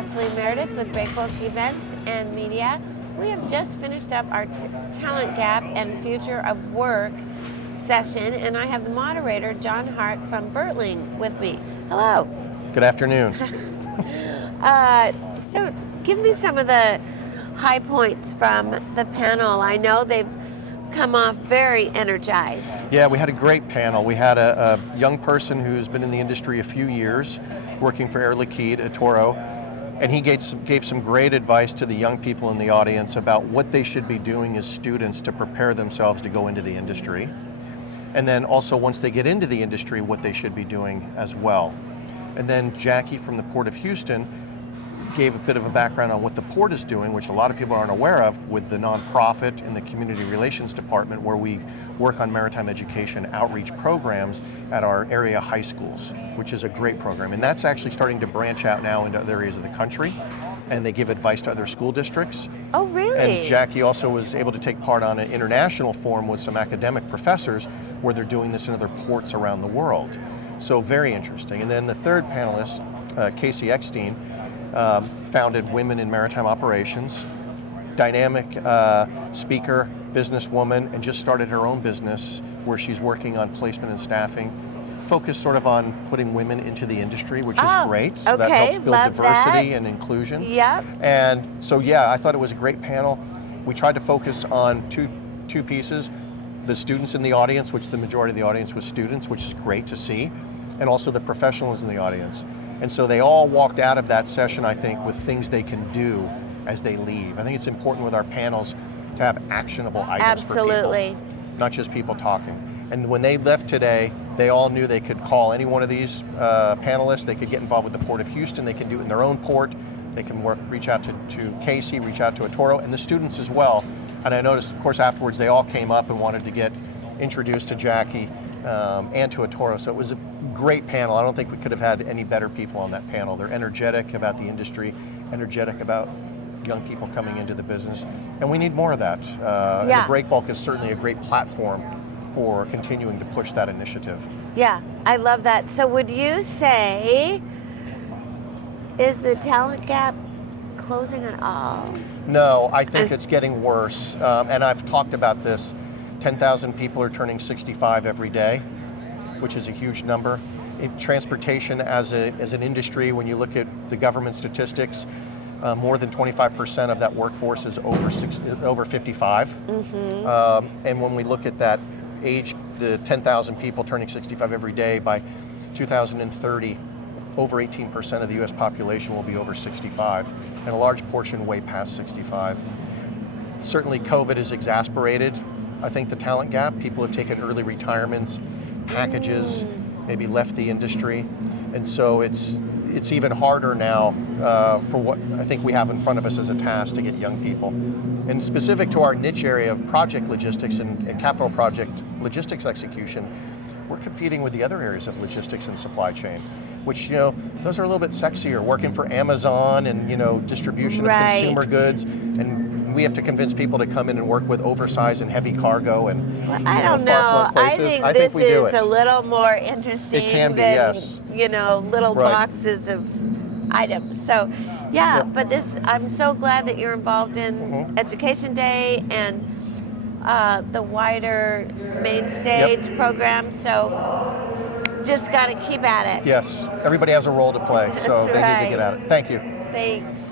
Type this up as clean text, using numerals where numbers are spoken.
Leslie Meredith with Breakbulk Events and Media. We have just finished up our Talent Gap and Future of Work session, and I have the moderator, John Hark from Bertling, with me. Hello. Good afternoon. So give me some of the high points from the panel. I know they've come off very energized. Yeah, we had a great panel. We had a young person who's been in the industry a few years, working for Air Liquide at Toro, and he gave some great advice to the young people in the audience about what they should be doing as students to prepare themselves to go into the industry. And then also once they get into the industry, what they should be doing as well. And then Jackie from the Port of Houston gave a bit of a background on what the port is doing, which a lot of people aren't aware of, with the nonprofit and the community relations department, where we work on maritime education outreach programs at our area high schools, which is a great program. And that's actually starting to branch out now into other areas of the country, and they give advice to other school districts. Oh, really? And Jackie also was able to take part on an international forum with some academic professors where they're doing this in other ports around the world. So very interesting. And then the third panelist, Casey Eckstein, founded Women in Maritime Operations, dynamic speaker, businesswoman, and just started her own business where she's working on placement and staffing, focused sort of on putting women into the industry, which is great. So that helps build diversity and inclusion. Yep. And so, yeah, I thought it was a great panel. We tried to focus on two pieces: the students in the audience, which the majority of the audience was students, which is great to see, and also the professionals in the audience. And so they all walked out of that session, I think, with things they can do as they leave. I think it's important with our panels to have actionable items for people, not just people talking. And when they left today, they all knew they could call any one of these panelists. They could get involved with the Port of Houston. They can do it in their own port. They can reach out to Casey, reach out to Toro, and the students as well. And I noticed, of course, afterwards they all came up and wanted to get introduced to Jackie and to Toro. So it was a great panel. I don't think we could have had any better people on that panel. They're energetic about the industry, energetic about young people coming into the business, and we need more of that. The Breakbulk is certainly a great platform for continuing to push that initiative. Yeah, I love that. So would you say, is the talent gap closing at all? No, I think it's getting worse, and I've talked about this. 10,000 people are turning 65 every day, which is a huge number. In transportation as an industry, when you look at the government statistics, more than 25% of that workforce is over 55. Mm-hmm. And when we look at that age, the 10,000 people turning 65 every day, by 2030, over 18% of the U.S. population will be over 65, and a large portion way past 65. Certainly COVID has exacerbated, I think, the talent gap. People have taken early retirements, packages, maybe left the industry, and so it's even harder now for what I think we have in front of us as a task to get young people. And specific to our niche area of project logistics and capital project logistics execution, we're competing with the other areas of logistics and supply chain, which, those are a little bit sexier, working for Amazon and, distribution of consumer goods. And we have to convince people to come in and work with oversized and heavy cargo and I don't know. I think this is a little more interesting than yes. Little boxes of items. So but I'm so glad that you're involved in Education Day and the wider main stage program. So just got to keep at it. Yes, everybody has a role to play, so they need to get at it. Thank you. Thanks.